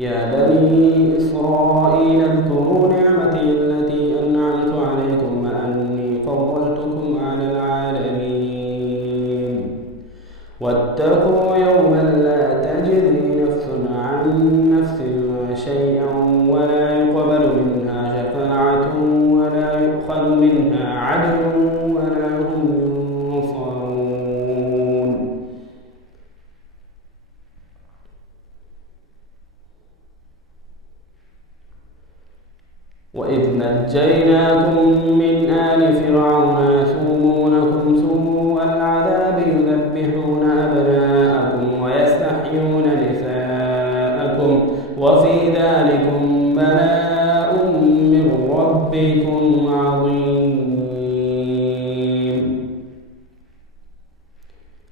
يا بني إسرائيل اذكروا نعمتي التي أنعمت عليكم وأني فضلتكم على العالمين واتقوا يوما لا تجزي نفس عن نفس شيئا ولا يقبل منها شفاعة ولا يؤخذ منها عدل ولا هم ينصرون. وإذ نجيناكم من آل فرعون يسومونكم سوء العذاب يذبحون أبناءكم ويستحيون نساءكم وفي ذلكم بلاء من ربكم عظيم.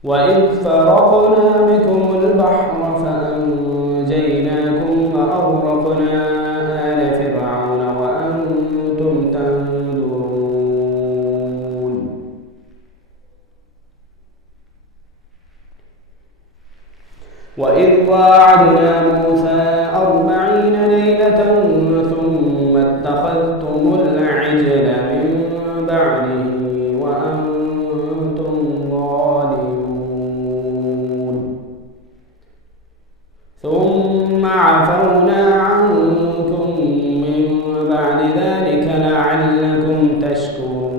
وإذ فرقنا بكم البحر فأنجيناكم وأغرقنا آل فرعون وأنتم تنظرون. وإذ واعدنا موسى 40 ليلة ثم اتخذتم العجل من بعده وأنتم ظالمون ثم عفونا عنكم من بعد ذلك لعلكم تشكرون.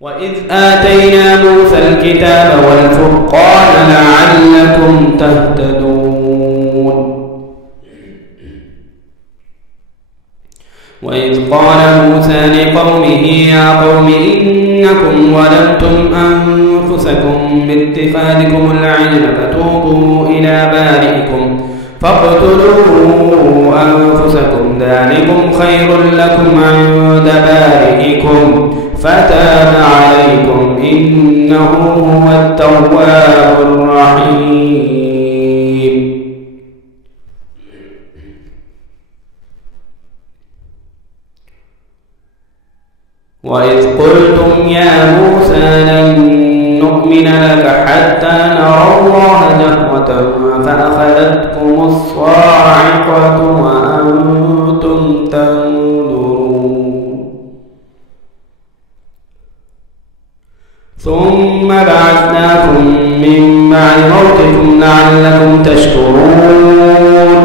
وإذ آتينا موسى الكتاب والفرقان لعلكم تهتدون. وإذ قال موسى لقومه يا قوم إنكم ظلمتم أنفسكم باتخاذكم العجل فتوبوا إلى بارئكم فاقتلوا أنفسكم ذلكم خير لكم عند بارئكم فتاب عليكم إنه هو التواب الرحيم. وإذ قلتم يا موسى لن نؤمن لك حتى نرى الله جهرة فأخذتكم الصاعقة وأنتم تنظرون ثم بعثناكم من بعد موتكم لعلكم تشكرون.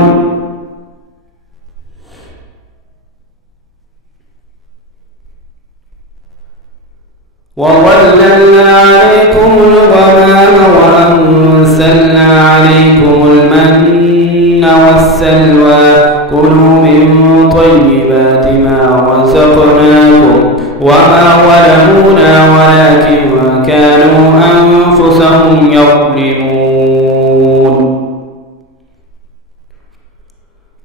وظللنا عليكم الغمام وأنزلنا عليكم المن والسلوى كلوا من طيبات ما رزقناكم وما ظلمونا ولكن كانوا أنفسهم يظلمون.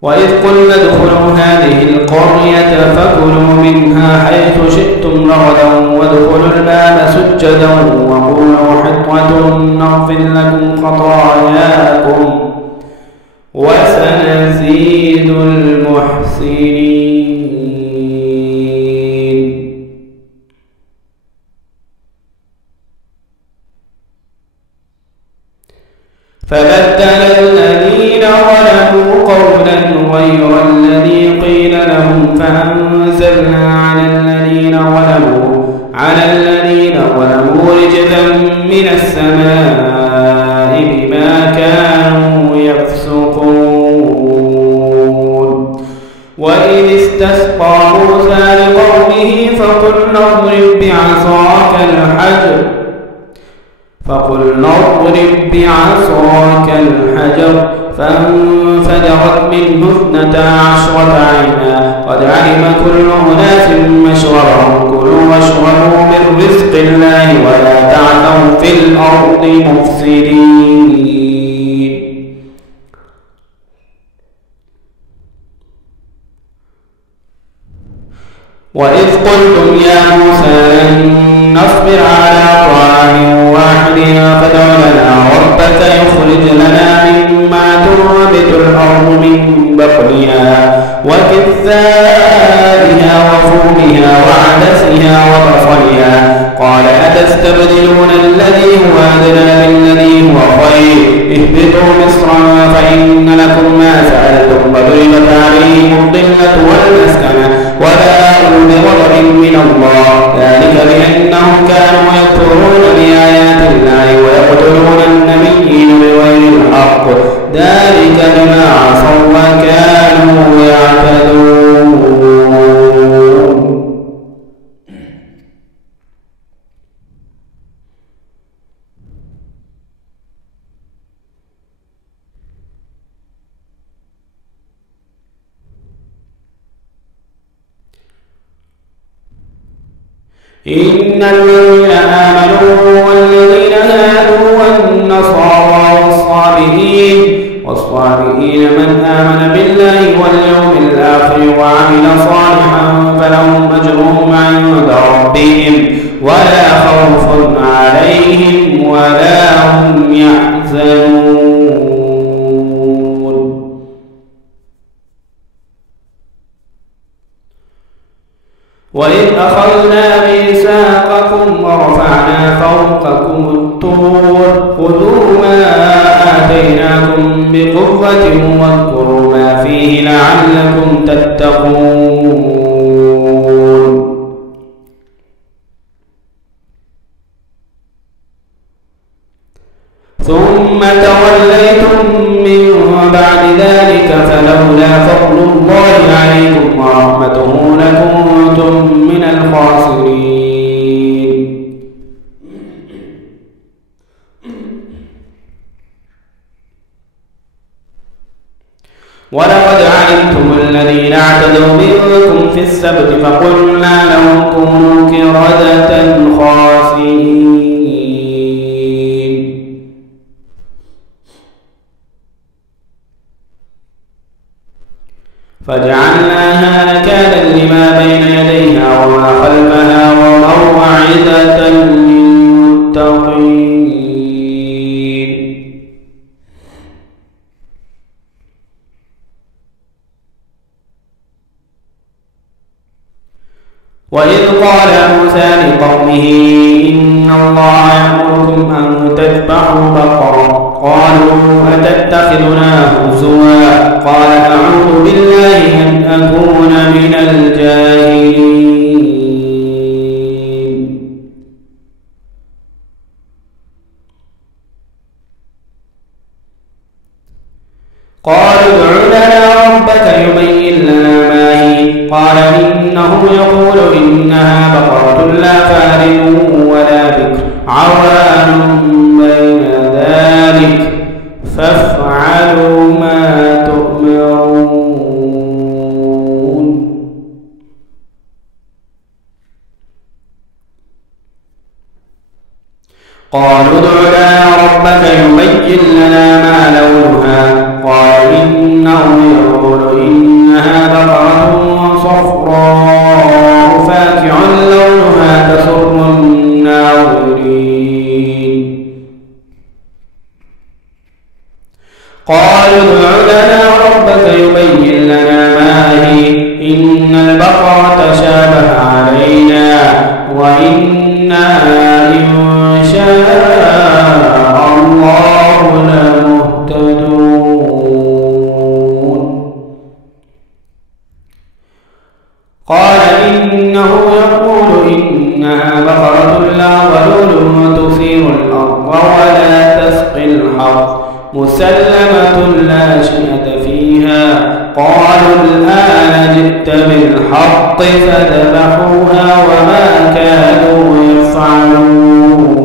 وإذ قلنا ادخلوا هذه القرية فكلوا منها حيث شئتم رغدا وادخلوا الباب سجدا وقولوا حطوة نغفر لكم خطاياكم وسنزيد المحسنين. فبدل الذين ظلموا قولا غير الذي قيل لهم فأنزلنا على الذين ظلموا رجزا من السماء بما كانوا يفسقون. وإذ استسقى موسى لقومه فقلنا اضرب بعصاك الحجر فانفجرت منه 12 عينا قد علم كل أناس مشربهم كلوا واشربوا من رزق الله ولا تعثوا في الأرض مفسدين. وإذ قلتم يا موسى لن نصبر على طعام واحد فادع لنا ربك يخرج لنا مما تنبت الأرض من بقلها وكثائها وفومها وعدسها وبصلها قال أتستبدلون الذي هو أدنى بالذي هو خير اهبطوا مصرا فإن لكم ما سألتم وضربت عليهم الذلة والمسكنة وباءوا بغضب من الله ذلك بأنهم كانوا يكفرون بآيات الله ويقتلون النبيين بغير الحق ذلك بما عصوا وكانوا يعتدون. إن الذين آمنوا والذين هادوا والنصارى والصابئين من آمن بالله واليوم الآخر وعمل صالحا فلهم أجرهم عند ربهم ولا خوف عليهم ولا هم يحزنون. وإذ أخذنا ميثاقكم ورفعنا فوقكم الطور خذوا ما آتيناكم بقوة واذكروا ما فيه لعلكم تتقون. ثم توليتم من بعد ذلك فلولا فضل الله عليكم ورحمته لكنتم من الخاسرين. ولقد علمتم الذين اعتدوا منكم في السبت فقلنا لهم كونوا قردة خاسئين. فجعلناها نكالا لما بين يديها وما خلفها وموعظة للمتقين. وإذ قال موسى لقومه إن الله يأمركم أن تذبحوا بقرة قالوا أتتخذنا هزوا قال أعوذ بالله أن أكون من الجاهلين. قالوا ادع لنا ربك يبين لنا ما هي قال إنه يقول إنها بقرة لا فارغ ولا بكر عوان بين ذلك فافعلوا ما تؤمرون. قالوا ادع لنا ربك يبين لنا ما لونها قال إنه يقول إنها بقرة صفراء فاكع لونها تسر الناظرين. قالوا ادع لنا ربك يبين لنا ما هي إن البقرة شابه علينا وإنا إن شاء الله لمهتدون. قال إنه يقول إنها بقرة لا ظلول تثير الأرض ولا تسقي الحرث مسلمة لا شية فيها قالوا الآن جئت بالحق فذبحوها وما كانوا يفعلون.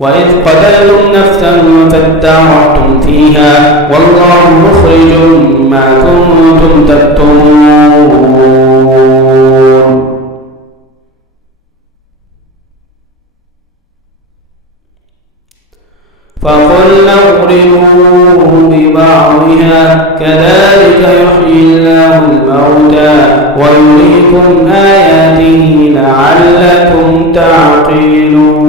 وإذ قتلتم نفسا فادارأتم فيها والله مخرج ما كنتم تكتمون. فقلنا اضربوه ببعضها كذلك يحيي الله الموتى ويريكم آياته لعلكم تعقلون.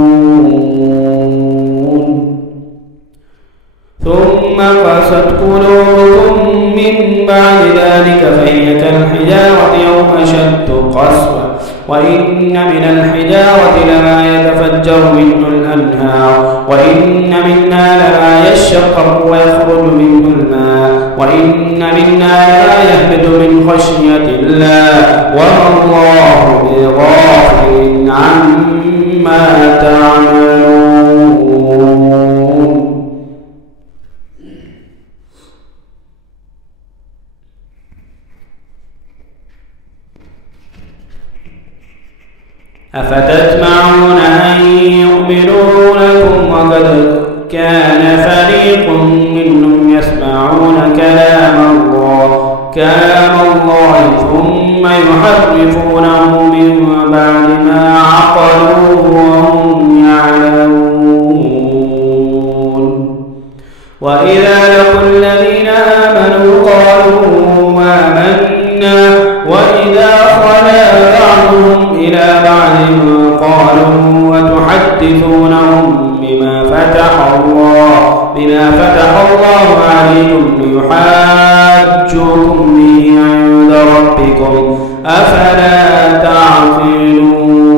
ثم قست قلوبكم من من بعد ذلك فهي كالحجارة أو أشد قسوة وإن من الحجارة لما يتفجر منه الأنهار وإن منها لما يشقق ويخرج منه الماء وإن منها لما يهبط من خشية الله وما الله بغافل عما تعملون. أفتطمعون أن يؤمنوا لكم وقد كان فريق منهم يسمعون كلام الله ثم يحرفونه من بعد ما عقلوه وهم يعلمون. وإذا لقوا الذين آمنوا قالوا آمنا وإذا خلا بعضهم إلى بعض قالوا وتحدثونهم بما فتح الله عليكم ليحاجوكم به عند ربكم أفلا تعقلون.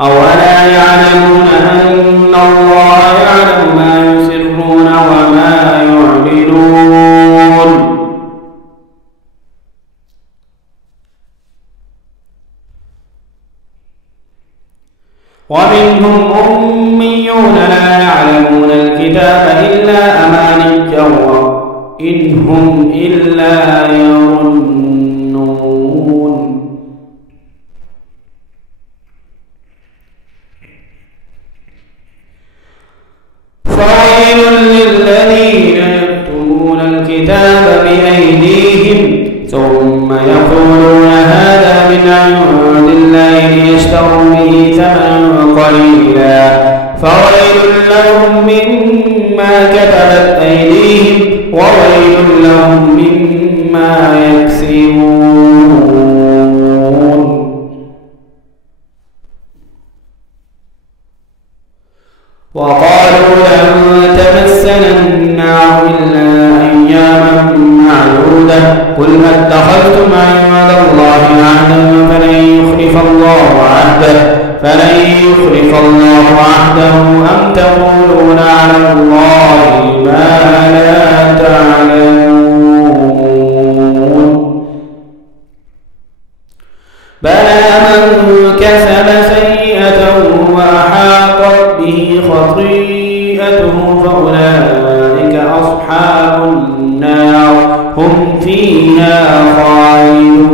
أولا يعلمون أن الله يعلم ما يسرون وما يعلنون. ومنهم أميون لا يعلمون الكتاب إلا أماني إن هم إلا يظنون. فويل للذين يكتبون الكتاب بأيديهم ثم يقولون هذا من عند الله ليشتروا به ثمنا قليلا فويل لهم مما كتبت أيديهم وويل لهم مما يكسبون. وقالوا لن تمسنا النار إلا أياما معدودة قل اتخذتم عند الله عهدا فلن يخلف الله عهده أم تقولون على الله ما لا تعلمون. بلى من كسب سيئة وأحاطت به خطيئته فأولئك أصحاب النار هم فيها خالدون.